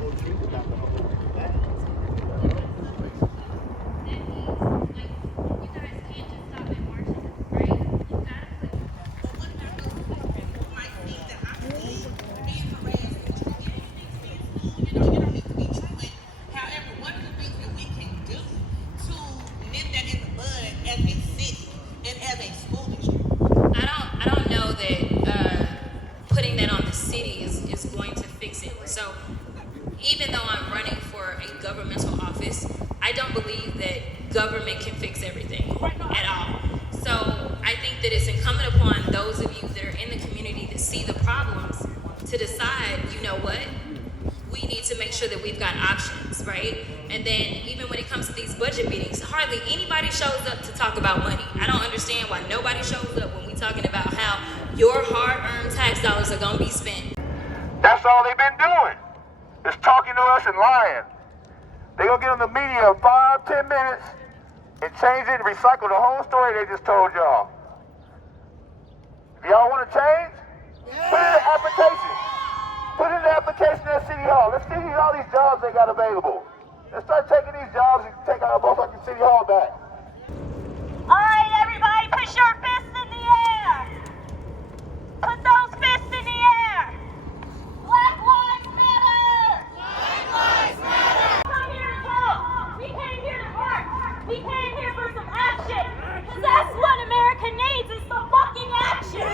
whole truth about the whole thing. Even though I'm running for a governmental office, I don't believe that government can fix everything at all. So I think that it's incumbent upon those of you that are in the community that see the problems to decide, you know what, we need to make sure that we've got options, right? And then even when it comes to these budget meetings, hardly anybody shows up to talk about money. I don't understand why nobody shows up when we're talking about how your hard-earned tax dollars are gonna be spent. That's all they've been doing. Is talking to us and lying. They're going to get on the media in 5-10 minutes and change it and recycle the whole story they just told y'all. If y'all want to change, put in the application. Put in the application at City Hall. Let's see all these jobs they got available. Let's start taking these jobs and take our motherfucking City Hall back. All right, everybody, push your fists in the air. Put those fists in the air. Black lives matter. Black lives matter. We came here to talk. We came here to work. We came here for some action. Because that's what America needs is some fucking action.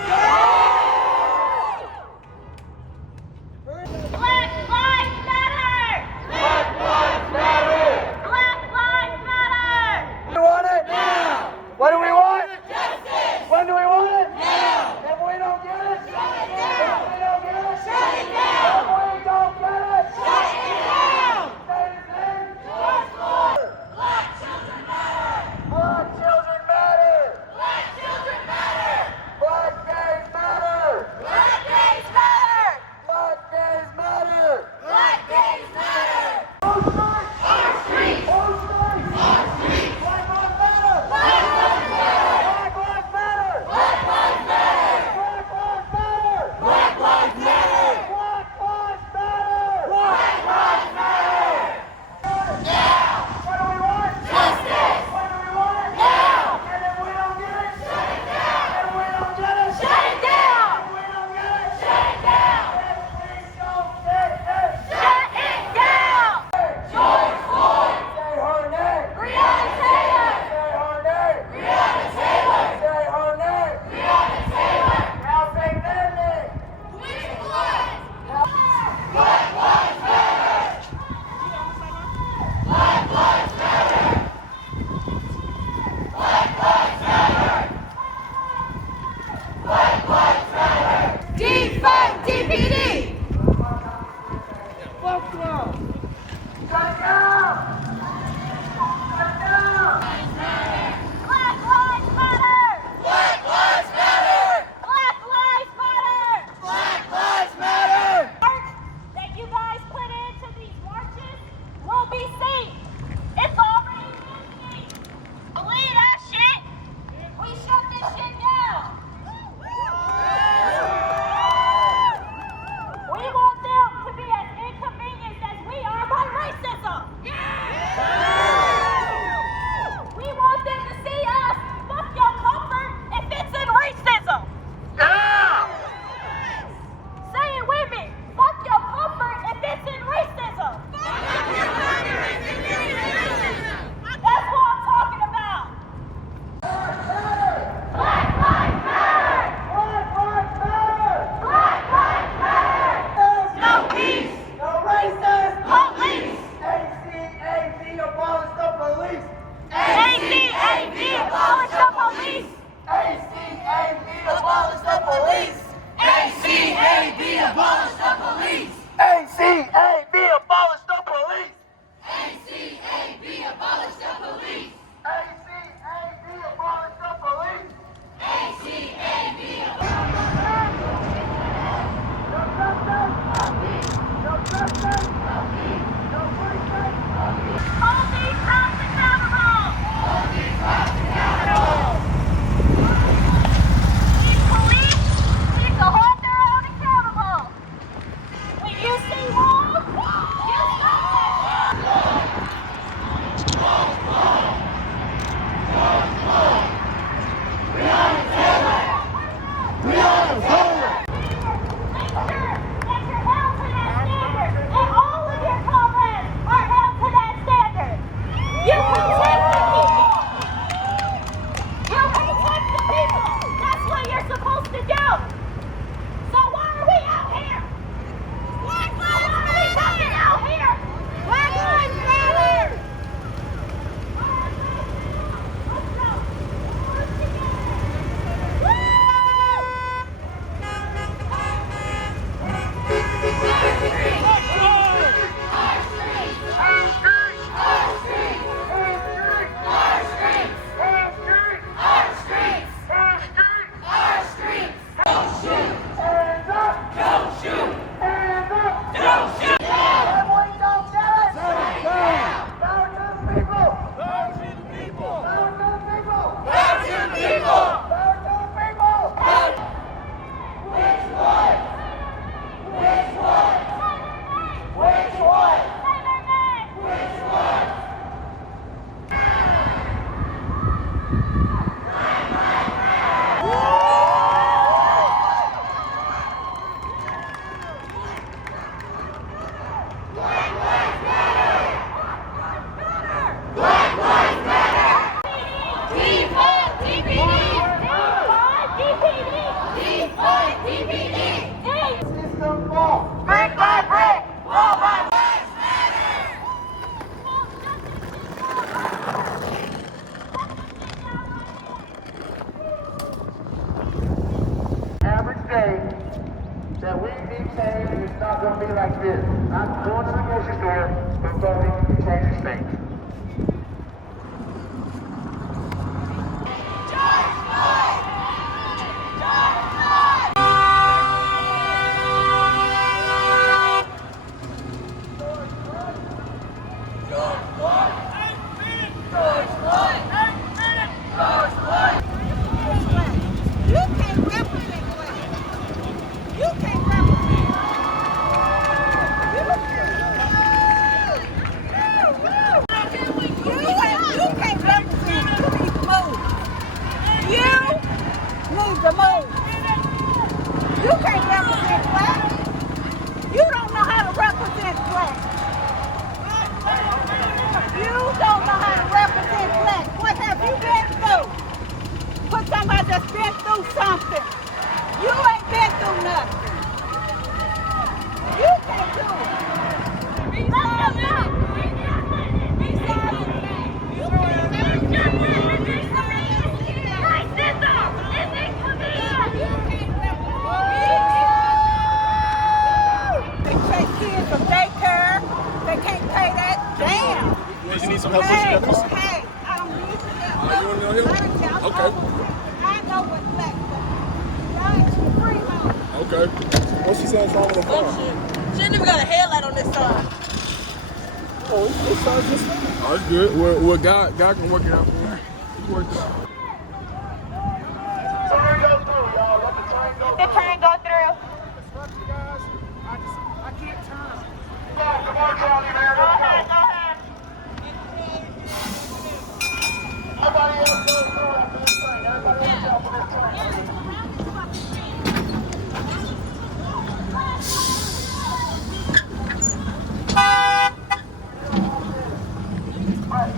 Black lives matter. Black lives matter. Black lives matter. We want it now. What do we want? Justice. When do we want it? Now. If we don't get it, shut it down. If we don't get it, shut it down. If we don't get it, shut it down. Say his name. George Floyd. Black children matter. Black children matter. Black children matter. Black gays matter. Black gays matter. Black gays matter. Black gays matter. Whose street? Our streets. Whose street? Our streets. Black lives matter. Black lives matter. Black lives matter. Black lives matter. Black lives matter. Black lives matter. Black lives matter. Black lives matter. Now. What do we want? Justice. When do we want it? Now. And if we don't get it, Shut it down. and we don't get it, Shut it down. if we don't get it, Shut it down. then we don't get it. Shut it down. George Floyd. Say her name. Breonna Taylor. Say her name. Breonna Taylor. Say her name. Breonna Taylor. Now say their name. Which one? Black lives matter. Black lives matter. Black lives matter. Black lives matter. Defund DPD. Fuck them. Shut it down. Shut it down. Black lives matter. Black lives matter. Black lives matter. Black lives matter. Work that you guys put into these marches won't be seen. It's already been seen. Believe that shit. We shut this shit down. We want them to be as inconvenienced as we are by racism. changes things. You need some help with your others? Hey, I don't need help. You want to know him? Okay. I know what's black. Free home. Okay. What she saying is wrong with the farm? She ain't even got a headlight on this side. Oh, this side's just... Oh, it's good. Well, God can work it out for her. He worked it out. Train go through, y'all. Let the train go The train go through. Guys, I can't turn. Come on, Charlie, man. Go ahead, go ahead. Nobody else goes through after this train. Everybody else out for this train.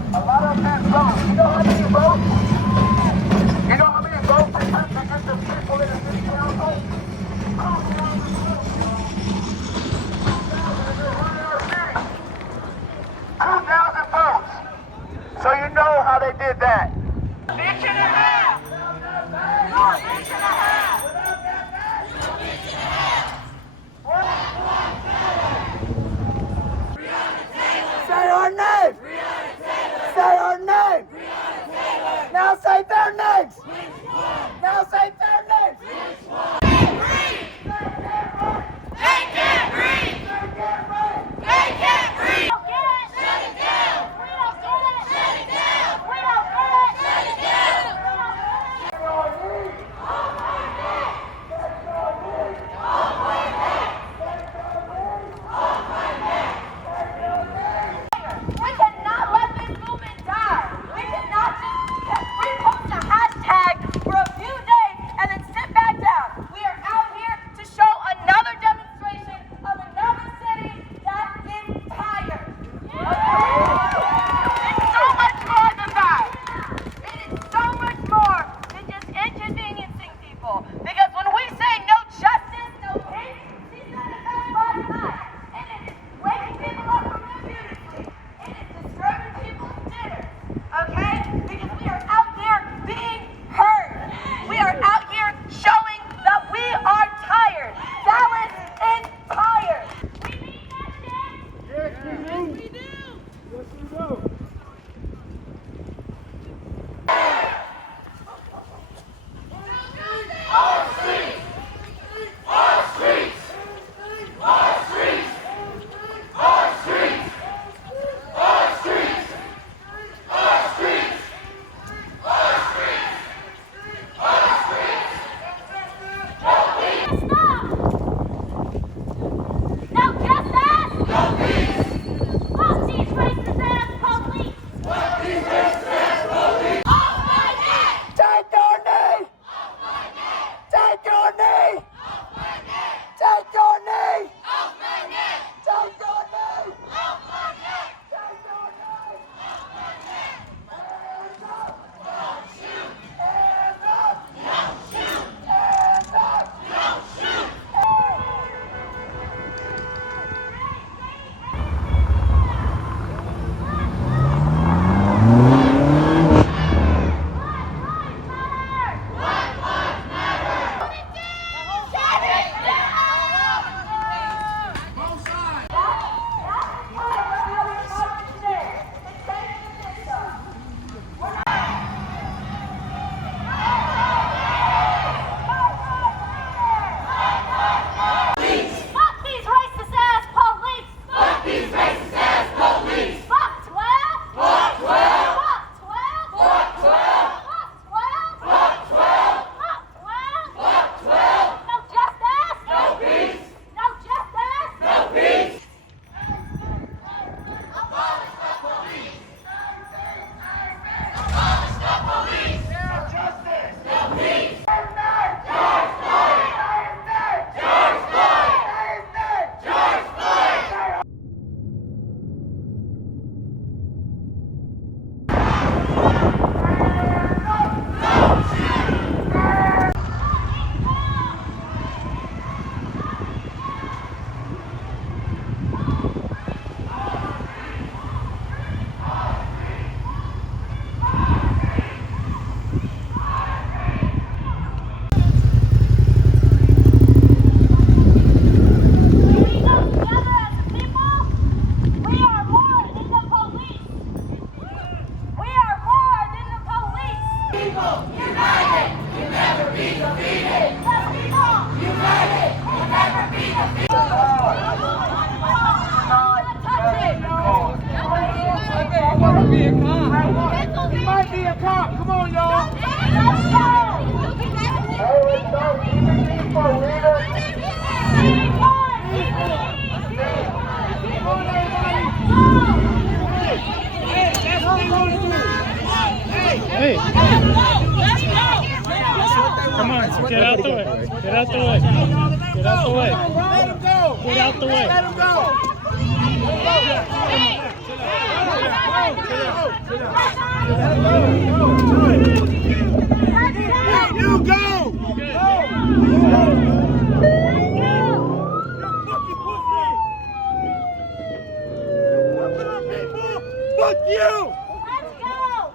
A lot of them had votes. You know how many votes? You know how many votes they have to get the people in the city council? 2,000 votes. So you know how they did that. Bitch and a half. You're a bitch and a half. Say our name! Say our name! Now say their names! Now say their names! They can't breathe! They can't breathe! Shut it down! We don't get it! Shut it down! We don't get it! Shut it down! We cannot let this movement die. We cannot just repost a hashtag for a few days and then sit back down. We are out here to show another demonstration of another city that is tired. It's so much more than that. It is so much more than just inconveniencing people. Because when we say no justice, no peace, she said it best last night. And it is waking people up from their beauty sleep. It is disturbing people's dinners. Okay? Because we are out here being heard. We are out here showing that we are tired. Dallas is tired. We need that shit. Yes, we do. Yes, we do. Now just that. Fuck these racist ass Hey. Come on, get out the way. Get out the way. Get out the way. Let him go. Get out the way. Let him go. You go. Fuck you. Let's go.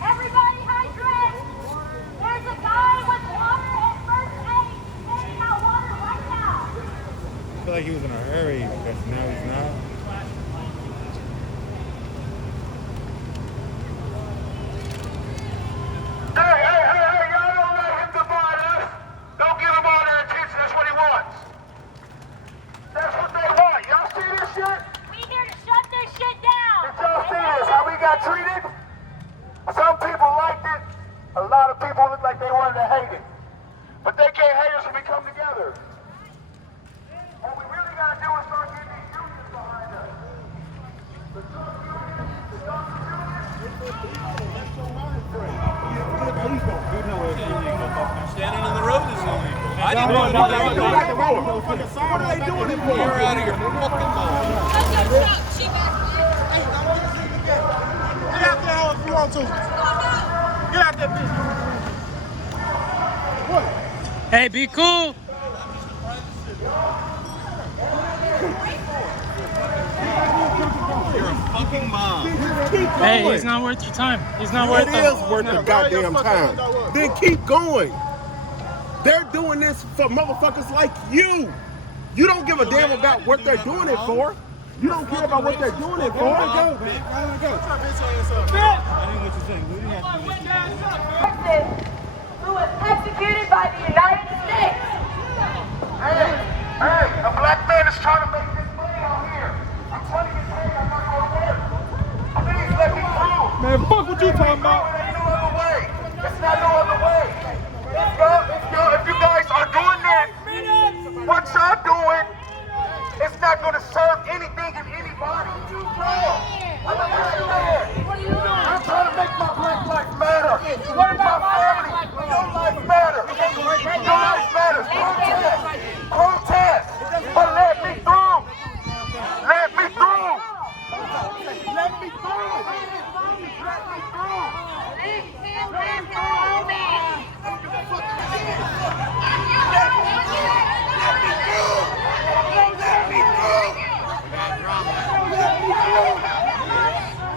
Everybody hydrate! There's a guy with water and first aid handing out water right now. I feel like he was in a hurry, but now he's not. Hey, y'all don't let him divide us. Don't give him all their attention. That's what he wants. That's what they want. Y'all see this shit? We here to shut this shit down. Did y'all see this? How we got treated? Some people liked it. A lot of people look like they wanted to hate it. But they can't hate us if we come together. What we really got to do is start getting these unions behind us. The truck unions, the doctor Standing in the road is illegal. I didn't unions. know that. What are they doing it for? You're out of your fucking mind. Get out there if you want to. Get out there, bitch. Hey, be cool. You're a fucking mom. Hey, he's not worth your time. He's not worth It it. is worth the goddamn time. Then keep going. They're doing this for motherfuckers like you. You don't give a damn about what they're doing it for. You don't care about what they're doing it for. Who was executed by the United States. Hey, a black man is trying to make this money out here. I'm trying to get paid. I'm not going to work. Please let me through. Man, fuck what you talking about. There's no other way. It's not no other way. If you guys are doing this, what y'all doing, it's not going to serve anything and anybody. I'm a black man. I'm trying to make my black life matter. What about my family? Your life matters. Your life matters. Protest. But let me through. Let me through. Let me through. Let me through.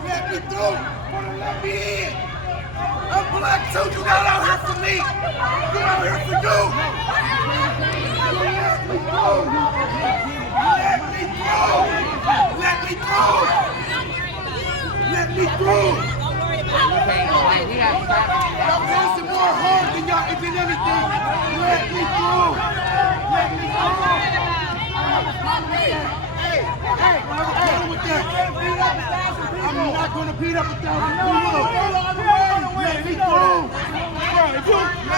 Let me through. Let me in. I'm black, so you're not out here for me. You're out here for you. Let me through. Let me through. Let me through. Let me through. I'm causing more harm than y'all than anything. Let me through. Let me through. Hey, with that. I'm not going to beat up 1,000 people. Let me through.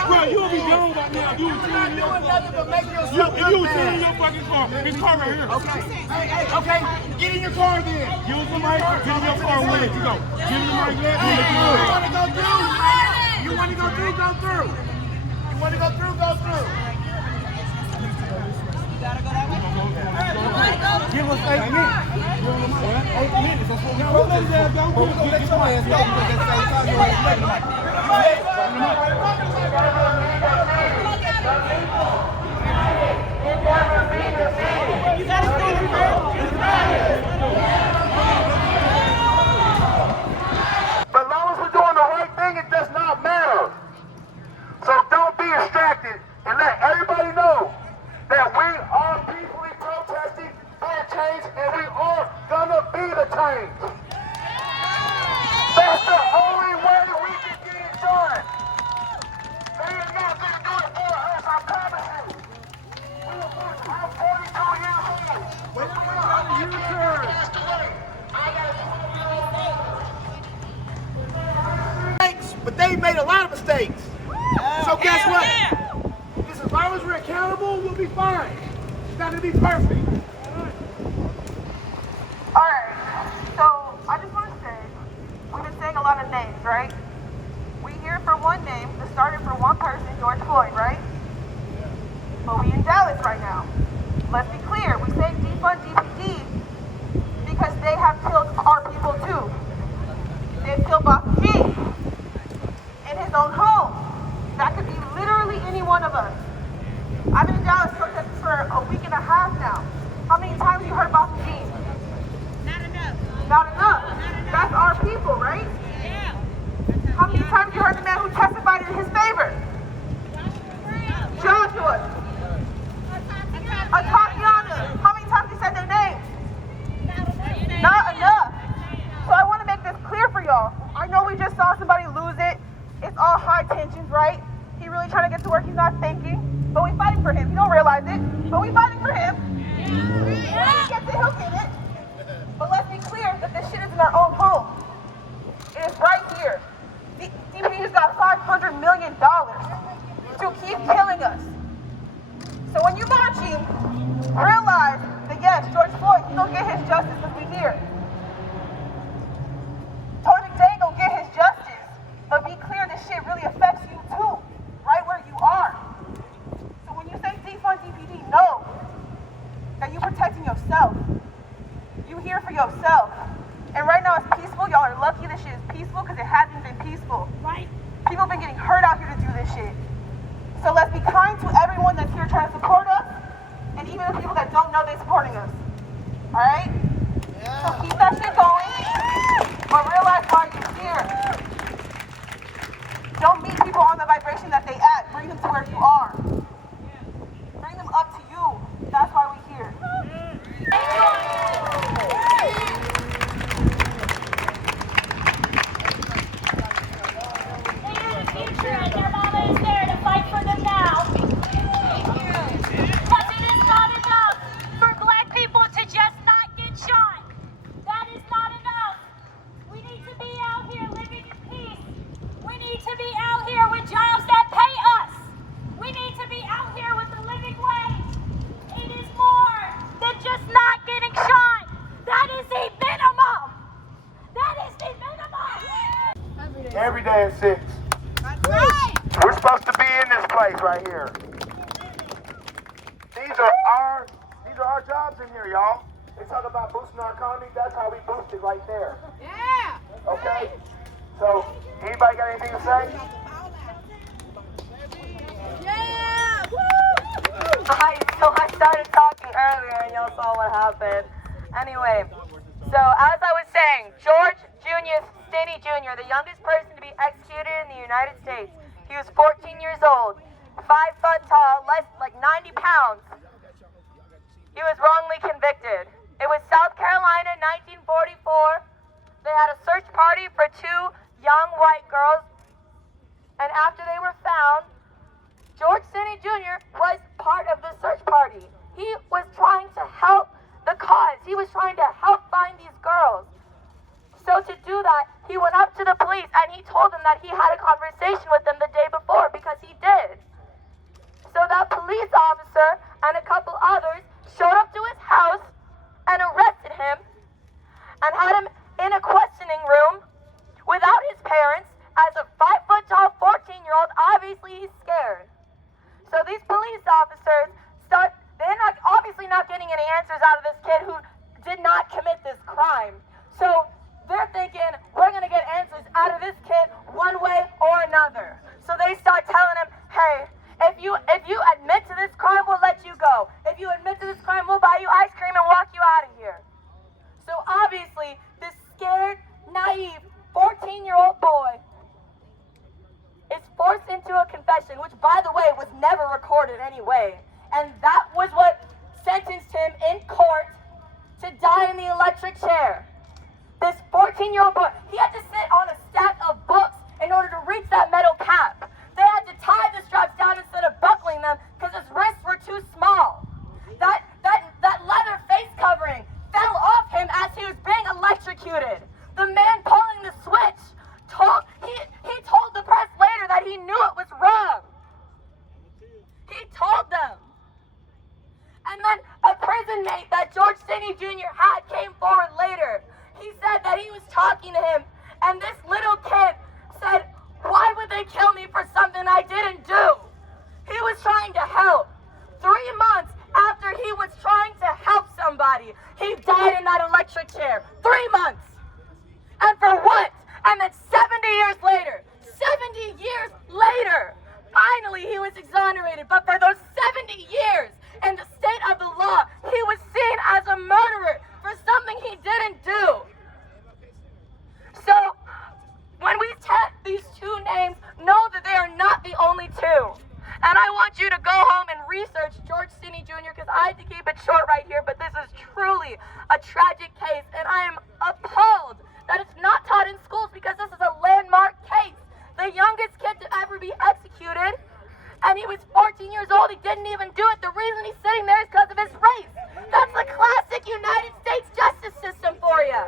Bro, you'll be gone by now. You're not doing nothing but make yourself You was in your fucking car. His car right here. Okay. Okay. Get in your car then. Use the mic. Get in your car. Where you go? Get in the mic. Let me You want to go through? You want to go through? Go through. You want to go through? Go through. Give us 8 minutes. 8 minutes. That's what we want. Let your ass go. Get your ass go. Because at the same time, you're making But as long as we're doing the right thing, it does not matter. So don't be distracted and let everybody know that we are peacefully protesting for change and we are gonna be the change. That's the only way we can get it done. They are not gonna do it for us, I promise you. I'm 42 years old. Wait a minute, that's the way. I gotta do But they made a lot of mistakes. So guess what? As long as we're accountable, we'll be fine. It's not gonna be perfect. Alright, so I just want to say, we've been saying a lot of names, right? We here for one name that started for one person, George Floyd, right? But we in Dallas right now. Let's be clear, we say defund DPD because they have killed our people too. They've killed Bobby G in his own home. That could be literally any one of us. I've been in Dallas protesting for a week and a half now. How many times you heard Bobby G? Not enough. That's our people, right? Yeah. How many times you heard the man who testified in his favor? Joshua. Tatiana. How many times he said their names? Not enough. So I want to make this clear for y'all. I know we just saw somebody lose it. It's all high tensions, right? He really trying to get to work he's not thinking. But we fighting for him. He don't realize it. But we fighting for him. When he gets it, he'll get it. But let's be clear that this shit is in our own home. It is right here. DPD just got $500 million to keep killing us. So when you marching, realize that yes, George Floyd, he'll get his justice as we hear. Tory McDaniel will get his justice. But be clear, this shit really affects you too, right where you are. So when you say defund DPD, know that you're protecting yourself. You here for yourself. And right now it's peaceful. Y'all are lucky this shit is peaceful because it hasn't been peaceful. Right. People have been getting hurt out here to do this shit. So let's be kind to everyone that's here trying to support us, and even the people that don't know they're supporting us. Alright? Yeah. So keep that shit going, but realize why you're here. Don't meet people on the vibration that they at. Bring them to where you are. Bring them up to you. That's why we're here. And your mama is there to fight for them now. Because it is not enough for black people to just not get shot. That is not enough. We need to be out here living in peace. We need to be out here with jobs that pay us. We need to be out here with a living wage. It is more than just not getting shot. That is the minimum. That is the minimum. Every day at 6. Right. We're supposed to be in this place right here. These are our jobs in here, y'all. They talk about boosting our economy. That's how we boost it right there. Yeah. Okay? So, anybody got anything to say? Yeah. I started talking earlier and y'all saw what happened. Anyway, so as I was saying, George Stinney Jr., the youngest person to be executed in the United States. He was 14 years old, 5 foot tall, like 90 pounds. He was wrongly convicted. It was South Carolina, 1944. They had a search party for 2 young white girls, and after they were found, George Stinney Jr. was part of the search party. He was trying to help the cause. He was trying to help find these girls. So to do that, he went up to the police and he told them that he had a conversation with them the day before, because he did. So that police officer and a couple others showed up to his house and arrested him and had him in a questioning room without his parents as a 5-foot-tall 14-year-old. Obviously, he's scared. So these police officers they're not obviously not getting any answers out of this kid who did not commit this crime. So they're thinking, we're going to get answers out of this kid one way or another. So they start telling him, hey, if you admit to this crime, we'll let you go. If you admit to this crime, we'll buy you ice cream and walk you out of here. So obviously, this scared, naive 14-year-old boy is forced into a confession, which, by the way, was never recorded anyway. And that was what sentenced him in court to die in the electric chair. This 14-year-old boy, he had to sit on a stack of books in order to reach that metal cap. They had to tie the straps down instead of buckling them because his wrists were too small. That leather face covering fell off him as he was being electrocuted. The man pulling the switch told the press later that he knew it was wrong. He told them. And then a prison mate that George Stinney Jr. had came forward later. He said that he was talking to him, and this little kid said, why would they kill me for something I didn't do? He was trying to help. 3 months after he was trying to help somebody, he died in that electric chair. 3 months. And for what? And then 70 years later, finally he was exonerated. But for those 70 years, in the state of the law, he was seen as a murderer for something he didn't do. So, when we test these two names, know that they are not the only two. And I want you to go home and research George Stinney Jr. because I had to keep it short right here, but this is truly a tragic case, and I am appalled that it's not taught in schools because this is a landmark case. The youngest kid to ever be executed, and he was 14 years old. He didn't even do it. The reason he's sitting there is because of his race. That's the classic United States justice system for you.